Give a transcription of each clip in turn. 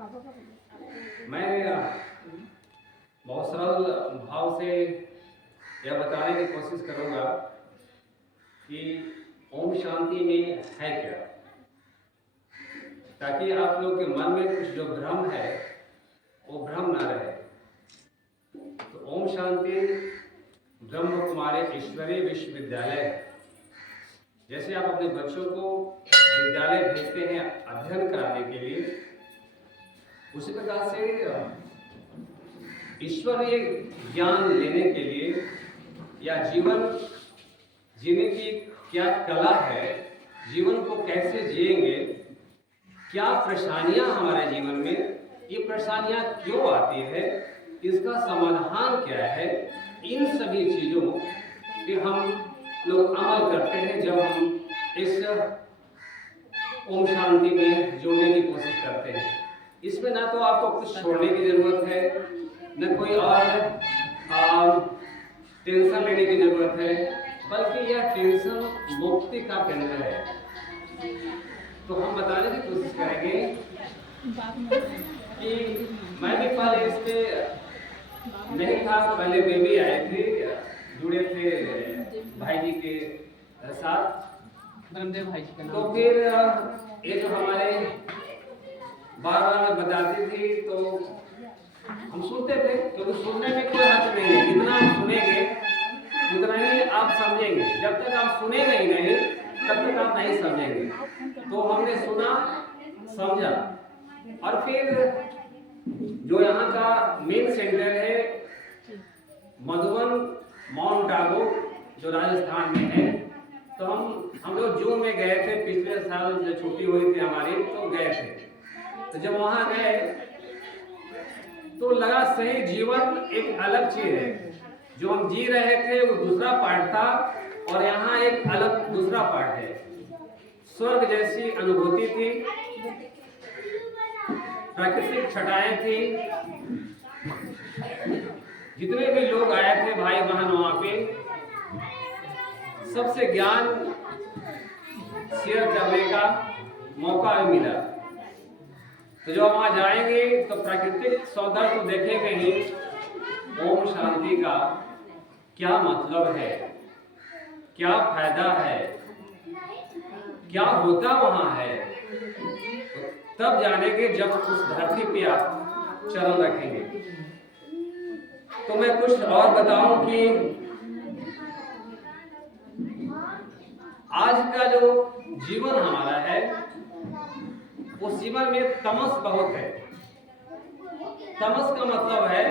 मैं बहुत सरल भाव से यह बताने की कोशिश करूंगा कि ओम शांति में है क्या, ताकि आप लोग के मन में कुछ जो भ्रम है वो भ्रम ना रहे। तो ओम शांति ब्रह्म कुमारी ईश्वरीय विश्वविद्यालय है। जैसे आप अपने बच्चों को विद्यालय भेजते हैं अध्ययन कराने के लिए, उसी प्रकार से ईश्वरीय ज्ञान लेने के लिए या जीवन जीने की क्या कला है, जीवन को कैसे जिएंगे, क्या परेशानियां हमारे जीवन में, ये परेशानियां क्यों आती है, इसका समाधान क्या है, इन सभी चीज़ों पे हम लोग अमल करते हैं जब हम इस ओम शांति में जोड़ने की कोशिश करते हैं। इसमें ना तो आपको कुछ छोड़ने की जरूरत है, न कोई और टेंशन लेने की जरूरत है, बल्कि यह टेंशन मुक्ति का केंद्र है। तो हम बताने की कोशिश करेंगे कि मैं भी पहले इस पे नहीं था, पहले बेबी आए थे, जुड़े थे भाई जी के साथ, धर्मदेव भाई जी के नाम। तो फिर ये जो हमारे बार बार मैं बताती थी तो हम सुनते थे, क्योंकि सुनने में कोई हर्ज नहीं है। जितना आप सुनेंगे उतना ही आप समझेंगे। जब तक आप सुनेंगे ही नहीं तब तक आप नहीं समझेंगे। तो हमने सुना, समझा, और फिर जो यहाँ का मेन सेंटर है मधुबन माउंट आबू जो राजस्थान में है, तो हम लोग जून में गए थे, पिछले साल जो छुट्टी हुई थी हमारी तो गए थे। तो जब वहां गए तो लगा सही जीवन एक अलग चीज है। जो हम जी रहे थे वो दूसरा पार्ट था और यहाँ एक अलग दूसरा पार्ट है। स्वर्ग जैसी अनुभूति थी, प्राकृतिक छटाएं थी। जितने भी लोग आए थे भाई बहन वहां पे, सबसे ज्ञान शेयर करने का मौका भी मिला। तो जब वहां जाएंगे तो प्राकृतिक सौंदर्य तो देखेंगे ही, ओम शांति का क्या मतलब है, क्या फायदा है, क्या होता वहां है, तो तब जानेंगे जब उस धरती पे आप चरण रखेंगे। तो मैं कुछ और बताऊं कि आज का जो जीवन हमारा है उस जीवन में तमस बहुत है। तमस का मतलब है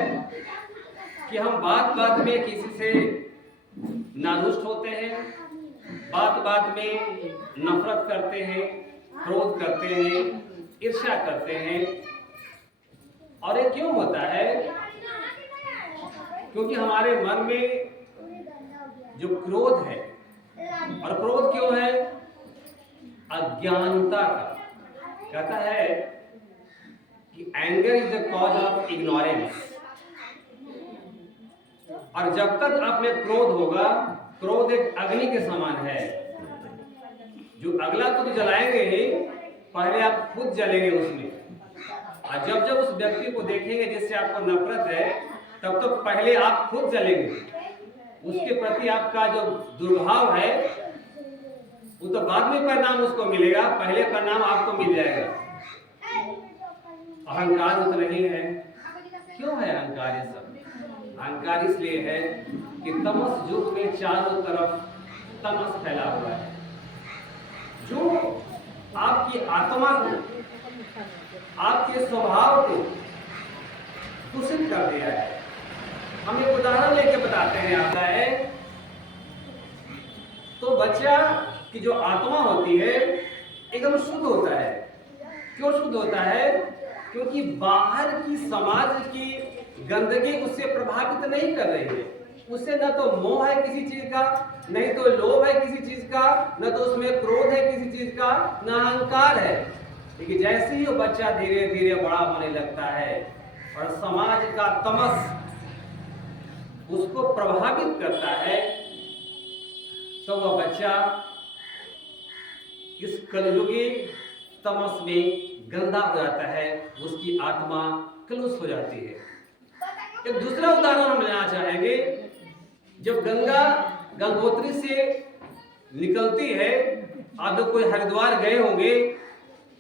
कि हम बात बात में किसी से नारुष्ट होते हैं, बात बात में नफरत करते हैं, क्रोध करते हैं, ईर्ष्या करते हैं। और ये क्यों होता है? क्योंकि हमारे मन में जो क्रोध है, और क्रोध क्यों है? अज्ञानता का। कहता है कि anger is the cause of ignorance. और जब तक आप में क्रोध होगा, क्रोध एक अग्नि के समान है, जो अगला को तो जलाएंगे ही, पहले आप खुद जलेंगे उसमें। और जब जब उस व्यक्ति को देखेंगे जिससे आपको नफरत है, तब तो पहले आप खुद जलेंगे। उसके प्रति आपका जो दुर्भाव है वो तो बाद में परिणाम उसको मिलेगा, पहले परिणाम आपको मिल जाएगा। अहंकार उतना ही है। क्यों है अहंकार? ये सब अहंकार इसलिए है कि तमस युग में चारों तरफ तमस फैला हुआ है, जो आपकी आत्मा को, आपके स्वभाव को दूषित कर दिया है। हम एक उदाहरण लेके बताते हैं। आता है तो बच्चा की जो आत्मा होती है एकदम शुद्ध होता है। क्यों शुद्ध होता है? क्योंकि बाहर की समाज की गंदगी उससे प्रभावित नहीं कर रही है। उससे न तो मोह है किसी चीज का, नहीं तो लोभ है किसी चीज का, न तो उसमें क्रोध है किसी चीज का, न अहंकार है। लेकिन जैसे ही वो बच्चा धीरे धीरे बड़ा होने लगता है और समाज का तमस उसको प्रभावित करता है, तो वह बच्चा इस कलयुगी तमस में गंदा हो जाता है, उसकी आत्मा कलुष हो जाती है। एक दूसरा उदाहरण हम लेना चाहेंगे। जब गंगा गंगोत्री से निकलती है, आप जब कोई हरिद्वार गए होंगे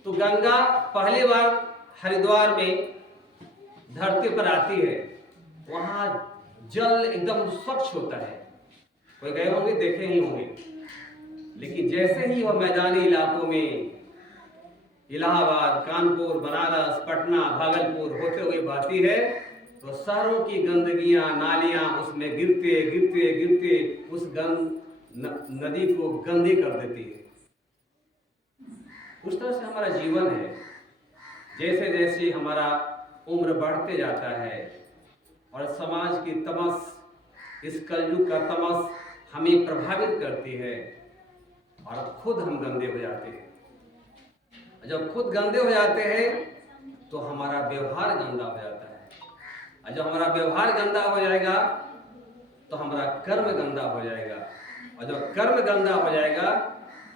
तो गंगा पहली बार हरिद्वार में धरती पर आती है, वहां जल एकदम स्वच्छ होता है। कोई गए होंगे, देखे ही होंगे। लेकिन जैसे ही वह मैदानी इलाकों में इलाहाबाद, कानपुर, बनारस, पटना, भागलपुर होते हुए बहती है तो शहरों की गंदगियां, नालियां उसमें गिरते गिरते गिरते उस नदी को गंदी कर देती है। उस तरह से हमारा जीवन है। जैसे जैसे हमारा उम्र बढ़ते जाता है और समाज की तमस, इस कलयुग का तमस हमें प्रभावित करती है और खुद हम गंदे हो जाते हैं। जब खुद गंदे हो जाते हैं तो हमारा व्यवहार गंदा हो जाता है, और जब हमारा व्यवहार गंदा हो जाएगा तो हमारा कर्म गंदा हो जाएगा, और जब कर्म गंदा हो जाएगा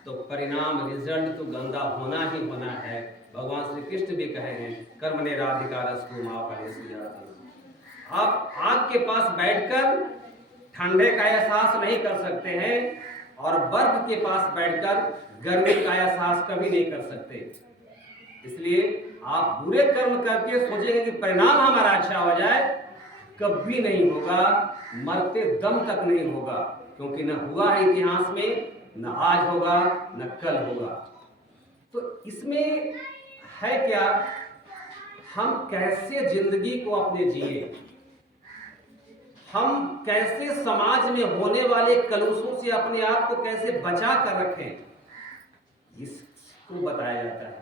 तो परिणाम, रिजल्ट तो गंदा होना ही होना है। भगवान श्री कृष्ण भी कहे हैं, कर्मण्येवाधिकारस्तु मा फलेषु जाति। आप आग के पास बैठकर ठंडे का एहसास नहीं कर सकते हैं और बर्फ के पास बैठकर गर्मी का एहसास कभी नहीं कर सकते। इसलिए आप बुरे कर्म करके सोचेंगे कि परिणाम हमारा अच्छा हो जाए, कभी नहीं होगा, मरते दम तक नहीं होगा, क्योंकि न हुआ है इतिहास में, न आज होगा, न कल होगा। तो इसमें है क्या, हम कैसे जिंदगी को अपने जिए, हम कैसे समाज में होने वाले कलुषों से अपने आप को कैसे बचा कर रखें, इसको बताया जाता है।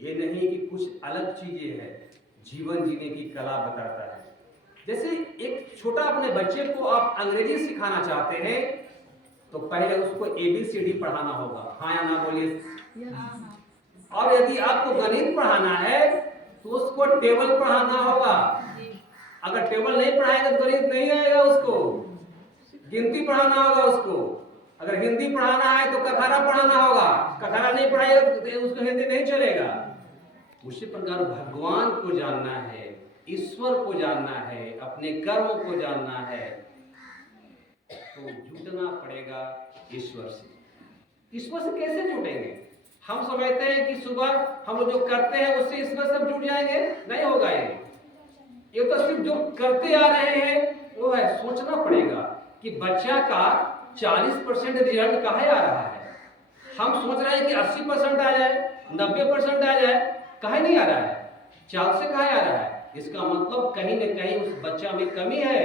ये नहीं कि कुछ अलग चीजें हैं, जीवन जीने की कला बताता है। जैसे एक छोटा अपने बच्चे को आप अंग्रेजी सिखाना चाहते हैं तो पहले उसको ABCD पढ़ाना होगा, हाँ या ना बोलिए। और यदि आपको गणित पढ़ाना है तो उसको टेबल पढ़ाना होगा। अगर टेबल नहीं पढ़ाएगा तो गणित नहीं आएगा उसको। गिनती पढ़ाना होगा उसको। अगर हिंदी पढ़ाना है तो कखारा पढ़ाना होगा, कखारा नहीं पढ़ाएगा तो उसको हिंदी नहीं चलेगा। उसी प्रकार भगवान को जानना है, ईश्वर को जानना है, अपने कर्म को जानना है, तो जुटना पड़ेगा ईश्वर से। ईश्वर से कैसे जुटेंगे? हम समझते हैं कि सुबह हम लोग जो करते हैं उससे ईश्वर से जुट जाएंगे, नहीं होगा। ये तो सिर्फ जो करते आ रहे हैं वो है। सोचना पड़ेगा कि बच्चा का 40% रिजल्ट काहे आ रहा है। हम सोच रहे हैं कि 80% आ जाए, 90% आ जाए, काहे नहीं आ रहा है? 4 से काहे आ रहा है? इसका मतलब कहीं न कहीं उस बच्चा में कमी है।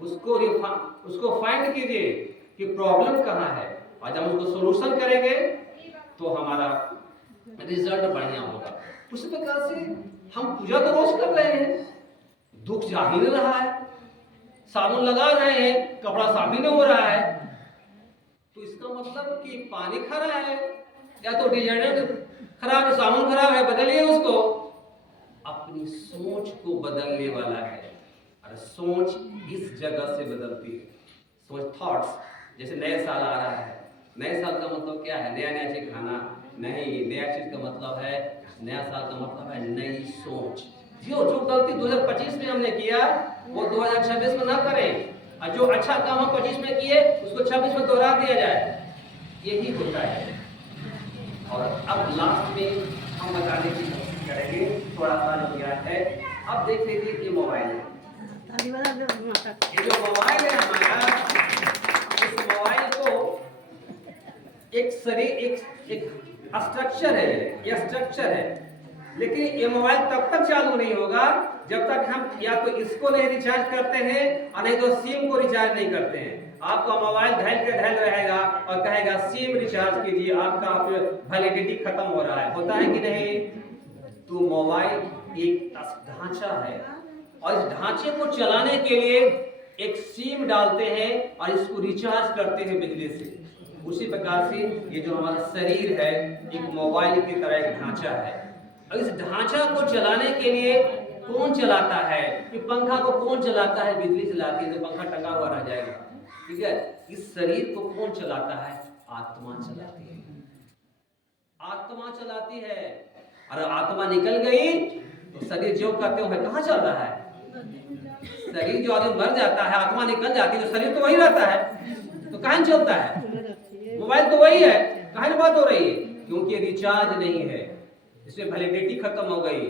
उसको फाइंड कीजिए कि प्रॉब्लम कहाँ है, और जब उसको सोल्यूशन करेंगे तो हमारा रिजल्ट बढ़िया होगा। उसी प्रकार से हम पूजा तो रोज कर रहे हैं, दुख जा ही नहीं रहा है, साबुन लगा रहे हैं, कपड़ा साफ ही नहीं हो रहा है, तो इसका मतलब कि पानी खराब है या तो डिटर्जेंट खराब है, साबुन खराब है, बदलिए उसको। अपनी सोच को बदलने वाला है, और सोच इस जगह से बदलती है। सोच, थॉट्स। जैसे नए साल आ रहा है, नए साल का मतलब क्या है? नया नया चीज खाना नहीं, नया चीज का मतलब है, नया साल का मतलब है नई सोच। जो गलती 2025 में हमने किया वो 2026 में ना करें, और जो अच्छा काम हम 25 में किए उसको 26 में दोहरा दिया जाए, यही होता है। और अब लास्ट में हम बताने की कोशिश करेंगे, थोड़ा सा जो ज्ञान है। अब देख लीजिए कि मोबाइल है, ये जो मोबाइल है हमारा, इस मोबाइल को एक शरीर, एक स्ट्रक्चर है, ये स्ट्रक्चर है। लेकिन ये मोबाइल तब तक चालू नहीं होगा जब तक हम या तो इसको नहीं रिचार्ज करते हैं और नहीं तो सिम को रिचार्ज नहीं करते हैं। आपका मोबाइल धैल के धैल रहेगा और कहेगा सिम रिचार्ज कीजिए, आपका वैलिडिटी खत्म हो रहा है। होता है कि नहीं? तो मोबाइल एक ढांचा है, और इस ढांचे को चलाने के लिए एक सिम डालते हैं और इसको रिचार्ज करते हैं बिजली से। उसी प्रकार से ये जो हमारा शरीर है एक मोबाइल की तरह एक ढांचा है, और इस ढांचा को चलाने के लिए कौन चलाता है? कि पंखा को कौन चलाता है? बिजली चलाती है तो पंखा टंगा हुआ रह जाएगा, ठीक है। इस शरीर को कौन चलाता है? आत्मा चलाती है। आत्मा चलाती है। और आत्मा निकल गई तो शरीर जो कहते हो कहाँ चल रहा है? शरीर जो आदमी मर जाता है, आत्मा निकल जाती है, तो शरीर तो वही रहता है, तो कहाँ चलता है? मोबाइल तो वही है, कहाँ बात हो रही है? क्योंकि रिचार्ज नहीं है, इसमें वैलिडिटी खत्म हो गई।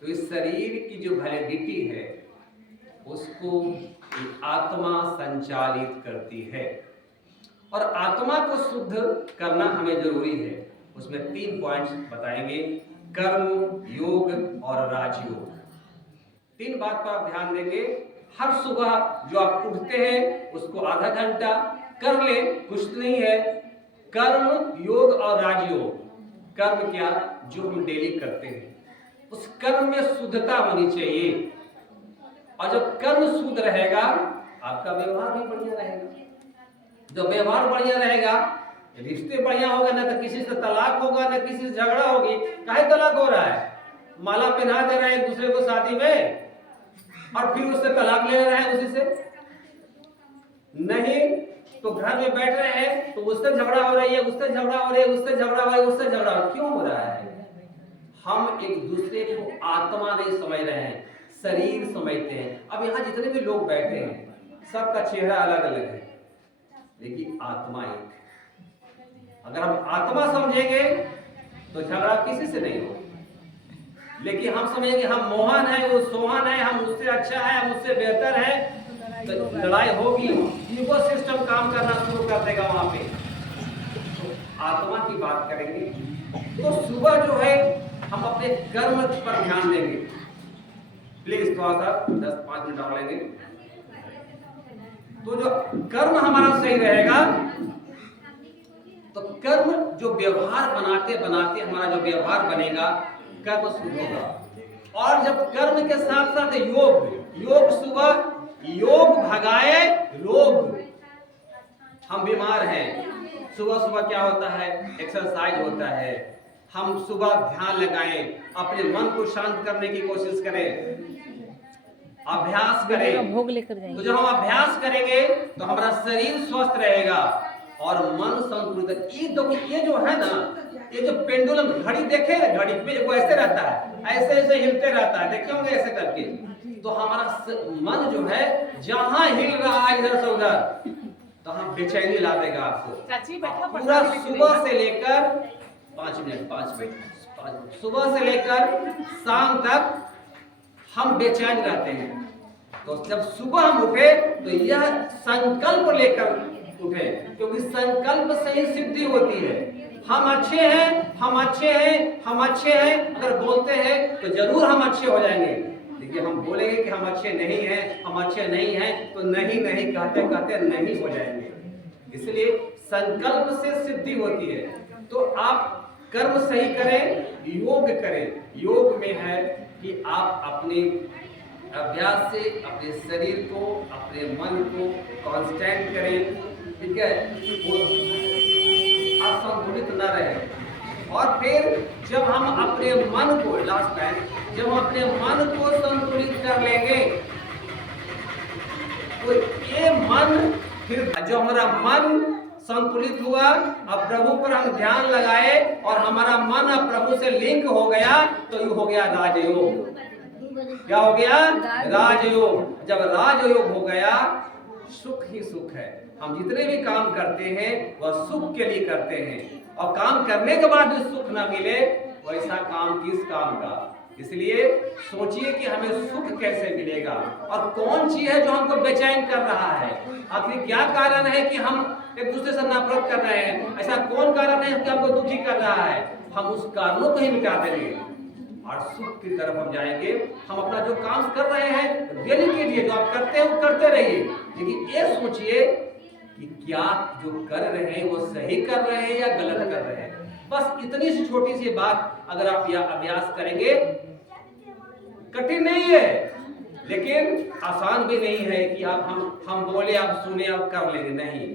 तो इस शरीर की जो वैलिडिटी है उसको आत्मा संचालित करती है। और आत्मा को शुद्ध करना हमें जरूरी है। उसमें 3 पॉइंट्स बताएंगे, कर्म, योग और राजयोग। 3 बात पर आप ध्यान देंगे। हर सुबह जो आप उठते हैं उसको आधा घंटा कर ले, कुछ नहीं है। कर्म, योग और राजयोग। कर्म क्या? जो हम डेली करते हैं, उस कर्म में शुद्धता होनी चाहिए। और जब कर्म शुद्ध रहेगा आपका व्यवहार भी बढ़िया रहेगा। जब व्यवहार बढ़िया रहेगा, रिश्ते बढ़िया होगा, ना तो किसी से तलाक होगा, ना किसी से झगड़ा होगी। काहे तलाक हो रहा है? माला पहना दे रहे हैं एक दूसरे को शादी में और फिर उससे तलाक ले रहे हैं उसी से। नहीं तो घर में बैठ रहे हैं तो उससे झगड़ा हो रही है, उससे झगड़ा हो रही है, उससे झगड़ा हो रही है, उससे झगड़ा हो। क्यों हो रहा है? हम एक दूसरे को आत्मा नहीं समझ रहे हैं, शरीर समझते हैं। अब यहाँ जितने भी लोग बैठे हैं सबका चेहरा अलग अलग है, लेकिन आत्मा एक है। अगर हम आत्मा समझेंगे तो झगड़ा किसी से नहीं होगा। लेकिन हम समझेंगे हम मोहन है, वो सोहन है, हम उससे अच्छा है, हम उससे बेहतर है, तो लड़ाई होगी। ईगो सिस्टम काम करना शुरू कर देगा वहां पे। तो आत्मा की बात करेंगे तो सुबह जो है हम अपने कर्म पर ध्यान देंगे। प्लीज थोड़ा सा 10-5 मिनट और लेंगे तो जो कर्म हमारा सही रहेगा। तो कर्म जो व्यवहार बनाते बनाते हमारा जो व्यवहार बनेगा, कर्म शुद्ध होगा। और जब कर्म के साथ साथ योग सुबह, योग भगाए रोग। हम बीमार हैं, सुबह सुबह क्या होता है? एक्सरसाइज होता है। हम सुबह ध्यान लगाएं, अपने मन को शांत करने की कोशिश करें, अभ्यास करें। भोग लेकर जाएंगे। तो जब हम अभ्यास करेंगे तो हमारा शरीर स्वस्थ रहेगा और मन संतुलित। ये जो है ना, ये जो पेंडुलम घड़ी देखे, घड़ी पे वो ऐसे रहता है, ऐसे ऐसे हिलते रहता है, देखे होंगे ऐसे करके। तो हमारा मन जो है जहां हिल रहा है इधर से उधर, तो हम बेचैनी ला देगा आपको। पूरा सुबह से लेकर 5 मिनट सुबह से लेकर शाम तक हम बेचैन रहते हैं। तो जब सुबह हम उठे तो यह संकल्प लेकर उठे, क्योंकि संकल्प से ही सिद्धि होती है। हम अच्छे हैं, हम अच्छे हैं, हम अच्छे हैं अगर बोलते हैं तो जरूर हम अच्छे हो जाएंगे। लेकिन हम बोलेंगे कि हम अच्छे नहीं हैं, हम अच्छे नहीं हैं, तो नहीं नहीं कहते कहते नहीं हो जाएंगे। इसलिए संकल्प से सिद्धि होती है। तो आप कर्म सही करें, योग करें। योग में है कि आप अपने अभ्यास से अपने शरीर को, अपने मन को कांस्टेंट करें, ठीक है, वो असंतुलित न रहे। और फिर जब हम अपने मन को, लास्ट टाइम, जब हम अपने मन को संतुलित कर लेंगे तो ये मन, फिर जो हमारा मन संतुलित हुआ, अब प्रभु पर हम ध्यान लगाए और हमारा मन अब प्रभु से लिंक हो गया, तो ये हो गया राजयोग। क्या हो गया? राजयोग। जब राजयोग हो गया, सुख ही सुख है। हम जितने भी काम करते हैं वह सुख के लिए करते हैं, और काम करने के बाद भी सुख ना मिले, वैसा काम किस काम का? इसलिए सोचिए कि हमें सुख कैसे मिलेगा और कौन चीज है जो हमको बेचैन कर रहा है। आखिर क्या कारण है कि हम एक दूसरे से नफरत कर रहे हैं? ऐसा कौन कारण है कि हमको दुखी कर रहा है? हम उस कारणों को ही मिटा देंगे और सुख की तरफ हम जाएंगे। हम अपना जो काम कर रहे हैं डेली कीजिए, जो आप करते हैं वो करते रहिए, लेकिन ये सोचिए कि क्या जो कर रहे हैं वो सही कर रहे हैं या गलत कर रहे हैं। बस इतनी सी छोटी सी बात अगर आप यह अभ्यास करेंगे, कठिन नहीं है लेकिन आसान भी नहीं है कि आप हम बोले, आप सुने, आप कर लेंगे, नहीं।